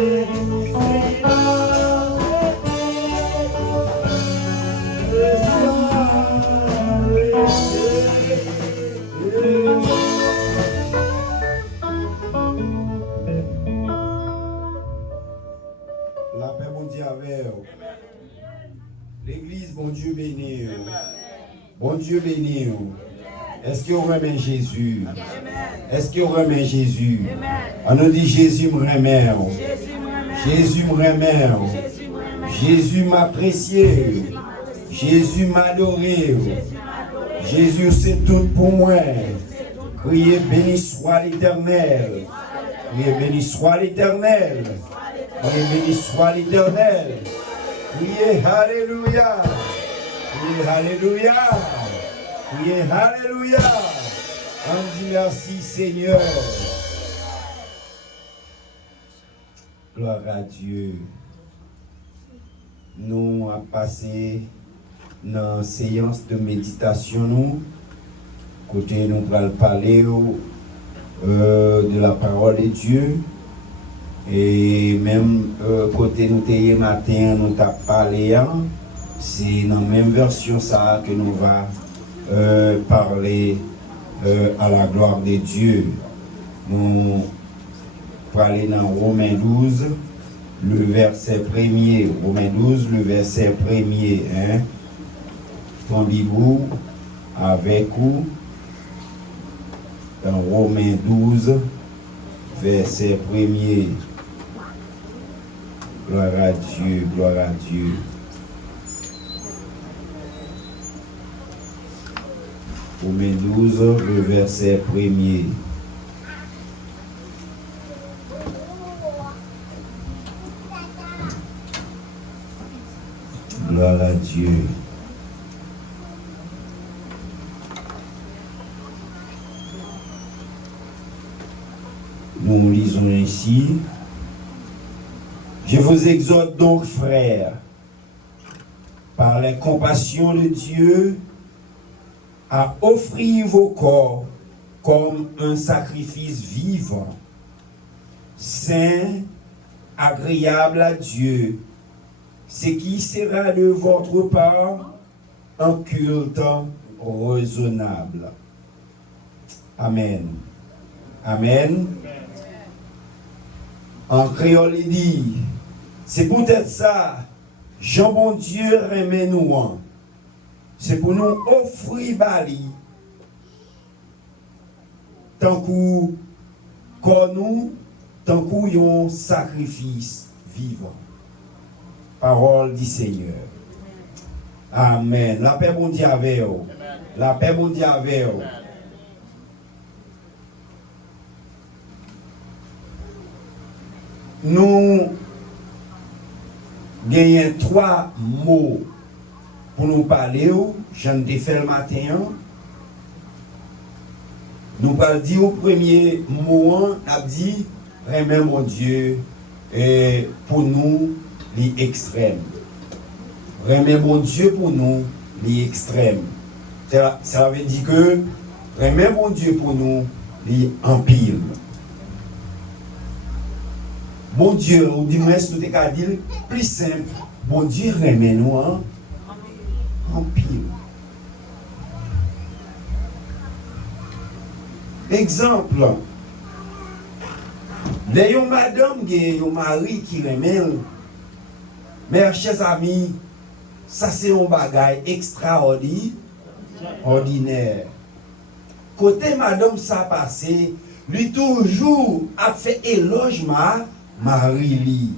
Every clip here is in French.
La paix, bon Dieu, avec vous. L'église, bon Dieu béni. Bon Dieu béni. Est-ce qu'il remet Jésus? Est-ce qu'il remet Jésus? On nous dit Jésus me remet. Jésus me remet. Jésus m'apprécie. Jésus m'adoré. Jésus c'est tout pour moi. Criez béni soit l'Éternel. Criez béni soit l'Éternel. Criez béni soit l'Éternel. Criez Alléluia. Criez Alléluia. Criez Alléluia. On dit merci Seigneur. Gloire à Dieu. Nous avons passé dans la séance de méditation. Nous, côté nous allons parler de la parole de Dieu. Et même côté nous t'ayons matin, nous t'avons parlé. C'est dans la même version ça que nous va parler à la gloire de Dieu. Nous parlons dans Romains 12, le verset 1er. Romains 12, le verset 1er. Hein? Tombez-vous avec vous dans Romains 12, verset 1er. Gloire à Dieu, gloire à Dieu. Romains 12, le verset 1er. Gloire à Dieu. Nous lisons ici. Je vous exhorte donc, frères, par les compassions de Dieu, à offrir vos corps comme un sacrifice vivant, saint, agréable à Dieu, ce qui sera de votre part un culte raisonnable. Amen. Amen. En créole, il dit, c'est peut-être ça, Jean bon Dieu remet nous. C'est pour nous offrir Bali, tant qu'on nous, tant qu'on un sacrifice vivant. Parole du Seigneur. Amen. La paix bon Dieu avec vous. La paix bon Dieu avec vous. Nous gagnons 3 mots pour nous parler. J'en ai fait le matin. Nous parlons dire au premier mot, a dit, remet mon Dieu, et pour nous, les extrêmes. Remet mon Dieu pour nous, les extrêmes. Ça veut dire que, remet mon Dieu pour nous, les empiles. Bon Dieu, ou du moins, nous t'ai dit plus simple. Bon Dieu, remet nous en pile. Exemple. D'ailleurs, madame, il y a un mari qui remet. Mes chers amis, ça c'est un bagage extraordinaire. Côté madame, ça passé, lui toujours a fait éloge Marie.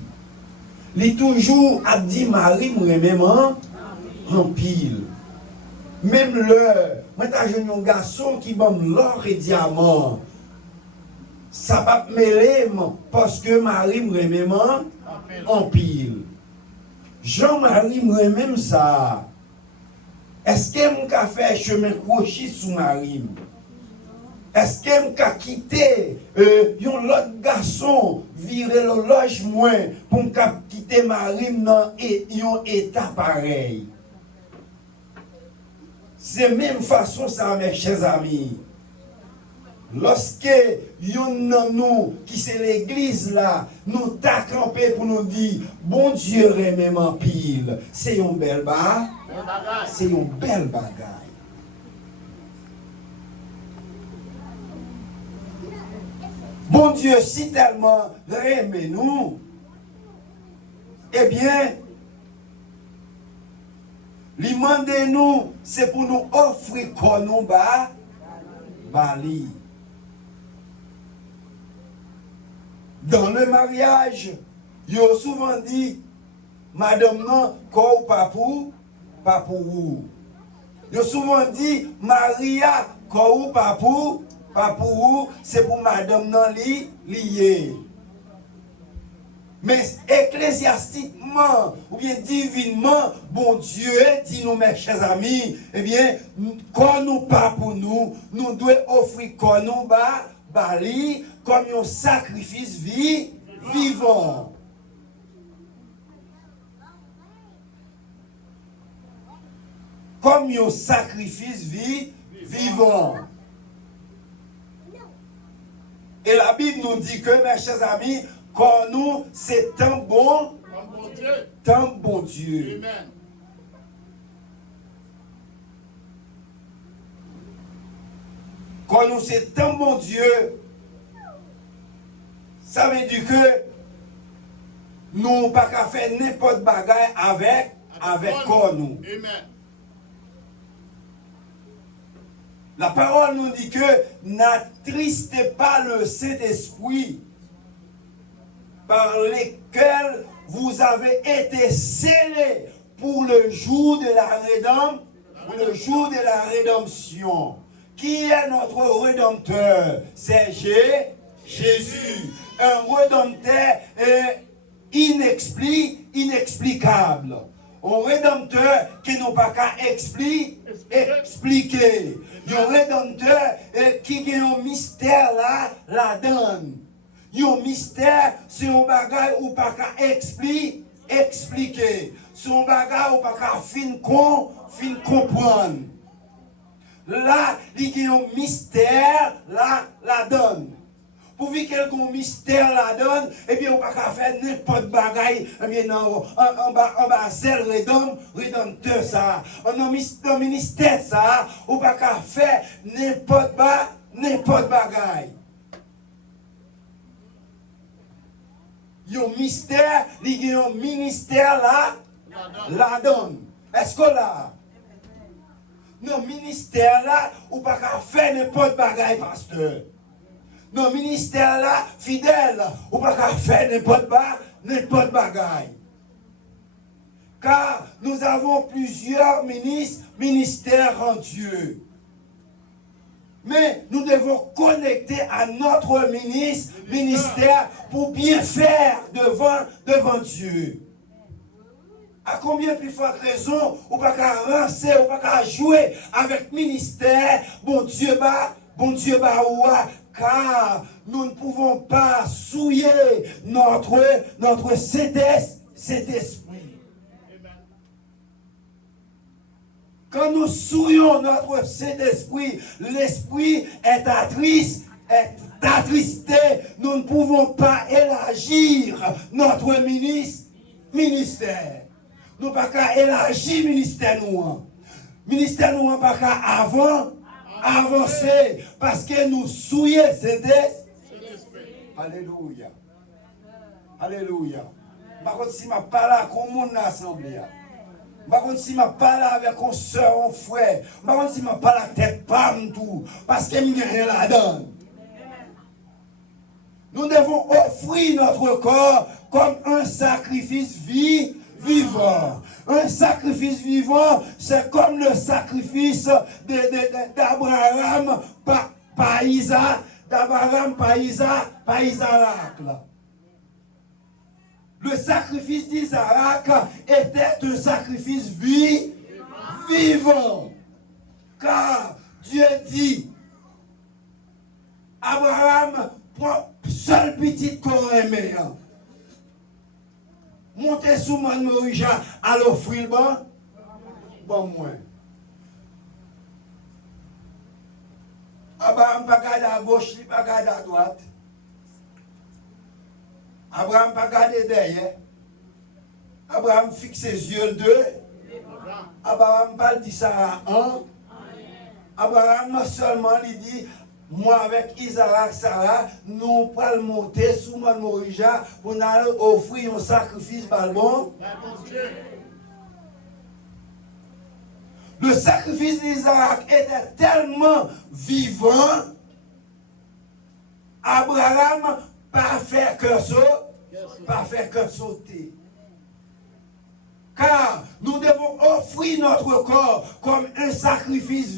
Lui toujours a dit Marie moi en pile. Même l'heure, moi j'ai un garçon qui m'a l'or et diamant. Ça va me mêler parce que Marie me en pile. Jean-Marie me même ça. Est-ce que m'a fait chemin crochet sous Marie? Est-ce que m'a quitté un autre garçon virer le loge moins pour quitter Marie dans un état pareil? C'est même façon ça, mes chers amis. Lorsque nous, qui c'est l'église là, nous t'a campé pour nous dire, bon Dieu remet en pile, c'est une belle bagaille. C'est une belle bagaille. Bon Dieu, si tellement remet nous, eh bien, lui demander nous, c'est pour nous offrir qu'on nous bali. Dans le mariage, il a souvent dit, madame non, quoi ou pas pour vous. Il a souvent dit, Maria, quoi ou pas pour vous, c'est pour madame non lié. Mais ecclésiastiquement, ou bien divinement, bon Dieu dit nous, mes chers amis, eh bien, quand nous pas pour nous, nous devons offrir quand nous bali comme un sacrifice vivant. Comme un sacrifice vivant. Et la Bible nous dit que, mes chers amis, quand nous, c'est un bon Dieu. Amen. Quand nous, c'est un bon Dieu, ça veut dire que nous pas qu'à faire n'importe bagaille avec quoi nous. Amen. La parole nous dit que n'attristez pas le Saint-Esprit par lesquels vous avez été scellés pour le jour de la rédemption. Qui est notre rédempteur? C'est Jésus. Un rédempteur inexplicable. Un rédempteur qui n'a pas qu'à expliquer. Un rédempteur qui a un mystère la donne. Un mystère, c'est un bagage ou pas qu'à expliquer. C'est un bagage ou pas qu'à fin comprendre. Là, il y a un mystère la donne. Pour vivre quelqu'un mystère la donne, et bien on ne peut pas faire n'importe bagaille, et bien non, on va faire rédempteur ça. Dans le ministère ça, on ne peut pas faire n'importe bagaille. Il y a un mystère, il y a un ministère la donne. Est-ce que là, dans le ministère là, on ne peut pas faire n'importe bagaille, pasteur. Dans le ministère là, fidèle, on ne peut pas faire n'importe bagaille. Car nous avons plusieurs ministères en Dieu. Mais nous devons connecter à notre ministère pour bien faire devant Dieu. À combien plus forte raison, ou pas qu'à rancer, ou pas qu'à jouer avec ministère, bon Dieu car nous ne pouvons pas souiller notre Saint-Esprit. Quand nous souillons notre Saint-Esprit, l'Esprit est attristé. Nous ne pouvons pas élargir notre ministère. Nous ne pouvons pas élargir le ministère nous. Ministère nous pas qu'à avancer parce que nous souillons Saint-Esprit. Alléluia. Alléluia. Par contre, si je parle à mon assemblée, par contre, si je parle avec un soeur, un frère, par contre, si je parle à tête pam tout, parce que je ne la donne. Nous devons offrir notre corps comme un sacrifice vivant. Un sacrifice vivant, c'est comme le sacrifice d'Abraham par Isaac, Le sacrifice d'Isaac était un sacrifice vivant. Car Dieu dit, Abraham, prends seul petit corps aimé. Montez sous mon Morija à l'offrir bon moins. Abraham pas garder à gauche, il pas garder à droite. Abraham pas garder derrière. Abraham fixe ses yeux deux. Abraham pas dit ça à un. Abraham seulement lui dit, moi avec Isaac, Sarah, nous allons monter sous mon Morija pour nous offrir un sacrifice par le bon. Le sacrifice d'Isaac était tellement vivant, Abraham pas fait que sauter. Car nous devons offrir notre corps comme un sacrifice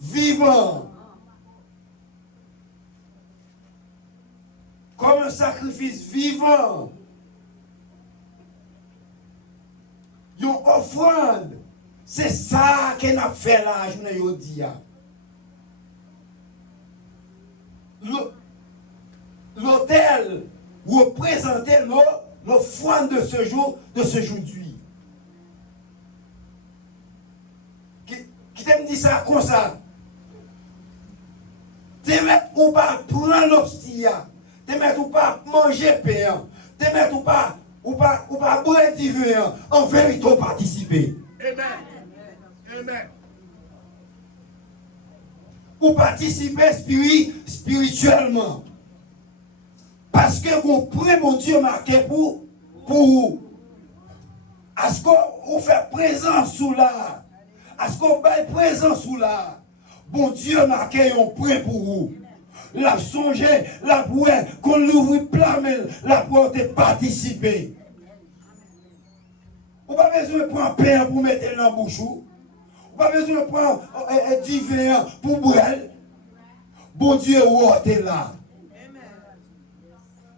vivant. Comme un sacrifice vivant. Une offrande. C'est ça qu'on a fait là, je ne dis pas. L'autel représentait l'offrande de ce jour, d'aujourd'hui. Qui t'aime dit ça comme ça? Te mettre ou pas prendre l'hostie, te mettre ou pas manger pain, te mettre ou pas boire du vin, en vérité participer. Amen. Amen. Ou participer spirituellement. Parce que vous prenez mon Dieu marqué pour vous. Est-ce qu'on fait présence sous là? Est-ce qu'on fait présence sous là? Bon Dieu marqué, on prie pour vous. La songer, la bouée, qu'on l'ouvre plein, la porte participer. Vous n'avez pas besoin de prendre pain pour mettre dans la bouche. Vous n'avez pas besoin de prendre du vin pour boire. Bon Dieu, où est là?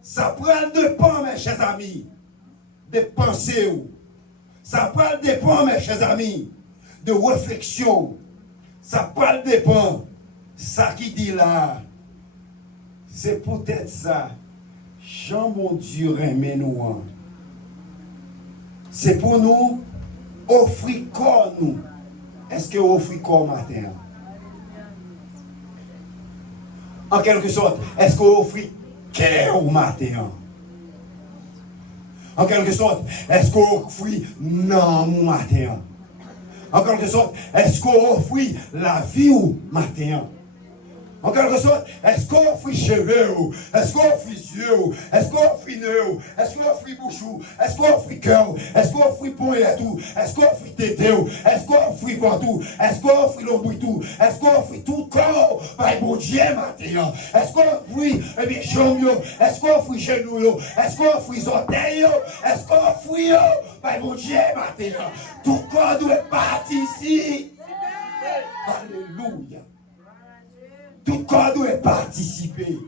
Ça prend de pain, mes chers amis, de pensée. Ça prend de pain, mes chers amis, de réflexion. Ça prend de pain. Ça qui dit là, c'est peut-être ça. Jean, mon Dieu, remets-nous. C'est pour nous offrir corps nous. Est-ce que vous offrez corps matin? En quelque sorte, est-ce que vous offrez cœur au matin? En quelque sorte, est-ce que vous offrez non au matin? En quelque sorte, est-ce que vous offrez la vie au matin? En quelque sorte, est-ce qu'on offre cheveux? Est-ce qu'on offre yeux? Est-ce qu'on offre nez? Est-ce qu'on offre bouche? Est-ce qu'on offre cœur? Est-ce qu'on offre poing et tout? Est-ce qu'on offre tête? Est-ce qu'on offre quoi tout? Est-ce qu'on offre l'ombre tout? Est-ce qu'on offre tout corps? Par bon Dieu matin. Est-ce qu'on offre jambes? Est-ce qu'on offre genoux? Est-ce qu'on offre orteils? Est-ce qu'on offre par bon Dieu matin? Tout corps doit participer. Alléluia. Tout corps doit participer.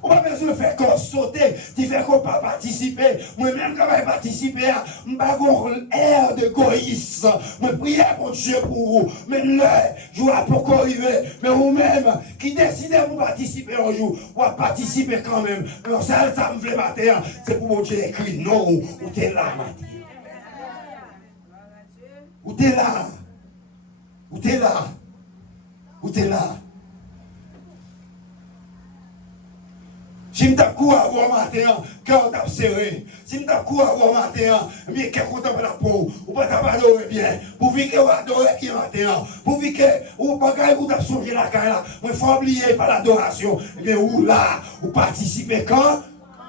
On n'a pas besoin de faire qu'on sauter, tu fais qu'on pas participer. Moi-même, quand je participer, je n'ai pas l'air d'égoïsme. Je prie pour Dieu pour vous. Même là, je vois pour arriver. Mais vous-même, qui décidez de participer un jour, vous participer quand même. Alors ça me fait matin, c'est pour mon Dieu écrit non, ou t'es là, matin. Ou t'es là. Ou t'es là. Où tu es là? Si je t'ai avoir matin, quand tu serré. Si je t'ai avoir matin, mais qu'est-ce qu'on t'a la peau? Ou pas t'adorer bien. Pour vivre que vous adorez qui matin. Pour vivre que vous pas vous t'as songé la caille là. Mais il faut oublier par l'adoration. Mais où là? Vous participez quand?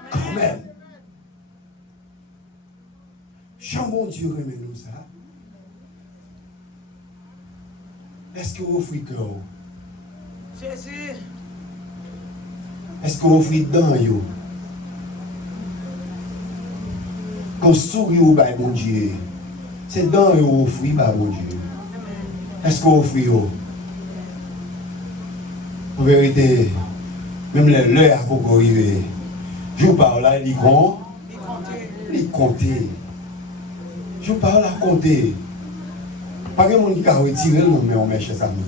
Quand même. Jean mon Dieu, remets-nous ça. Est-ce que vous offrez cœur? Jésus. Est-ce que vous offrez dents? Quand sourit au bail, mon Dieu. C'est dents que vous offrez, mon Dieu. Est-ce que vous offrez? En vérité, même l'heure pour arriver. Je vous parle là, il compte. Il compte. Je vous parle à compter. Pas que mon qui a retiré le nom, mes chers amis.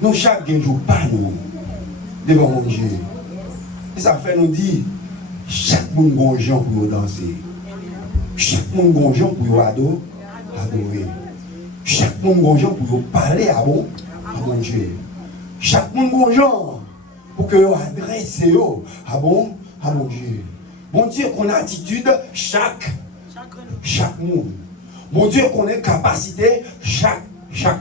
Nous, chaque jour, pas nous, devant mon Dieu. Et ça fait nous dire, chaque monde a un gens pour danser. Chaque monde a un gens pour adorer. Chaque monde a pour parler à bon Dieu. Chaque monde a pour que vous adressez à bon Dieu. Bon Dieu qu'on a attitude chaque monde. Bon Dieu qu'on ait capacité chaque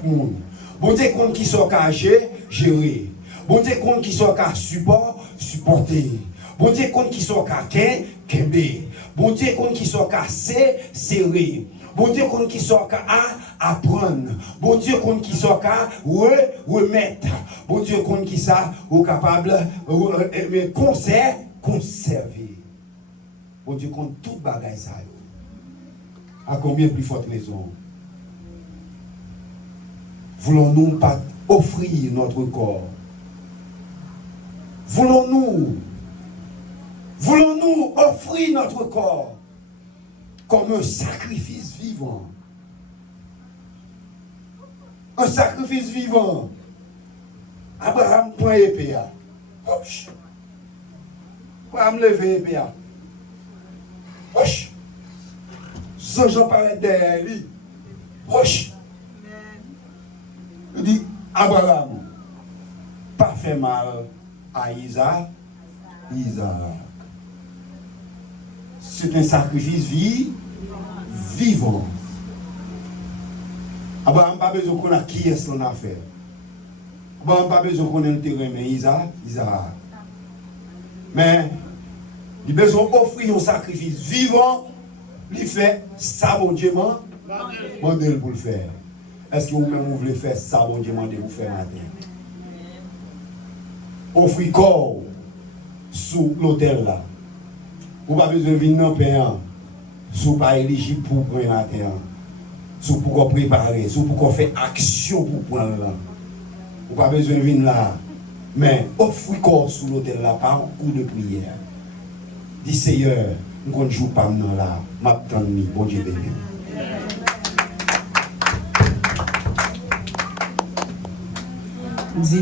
monde. Bon Dieu qu'on qui soit caché, gérer. Bon Dieu qu'on qui soit qu'à supporter. Bon Dieu qu'on qui soit qu'à kembe. Bon Dieu qu'on qui soit qu'à serrer. Bon Dieu qu'on qui soit qu'à apprendre. Bon Dieu qu'on qui soit qu'à remettre. Bon Dieu qu'on qui soit capable de conserver. Bon Dieu qu'on tout bagaille ça. À combien plus forte raison? Voulons-nous pas offrir notre corps? Voulons-nous offrir notre corps comme un sacrifice vivant? Un sacrifice vivant. Abraham prend épée. Abraham lever épée. Jean paraît derrière lui. Il dit, Abraham, pas fait mal à Isaac. C'est un sacrifice vivant. Abraham n'a pas besoin qu'on a qui est son affaire. Abraham n'a pas besoin qu'on ait le terrain, mais Isaac. Mais il a besoin d'offrir un sacrifice vivant. Il fait ça, bon Dieu, demandez pour le faire. Est-ce que vous-même vous voulez faire ça, bon Dieu, demandez pour faire matin? Offrir corps sous l'hôtel là. Vous n'avez pas besoin de venir dans le pays. Vous n'êtes pas éligible pour prendre la terre. Vous pour préparer, vous pour faire action pour prendre là. Vous n'avez pas besoin de venir là. Mais offrir corps sous l'hôtel là par un coup de prière. Dis Seigneur, nous ne jouons pas maintenant là. M'attends, bon Dieu béni. Dis